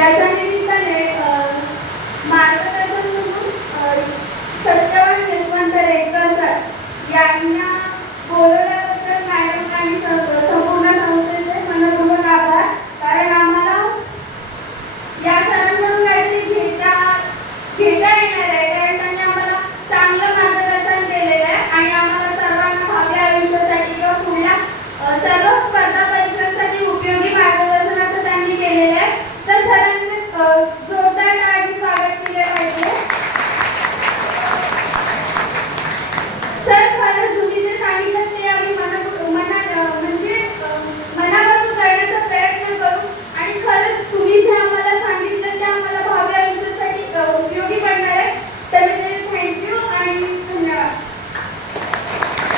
याच्या निमित्ताने मार्ग the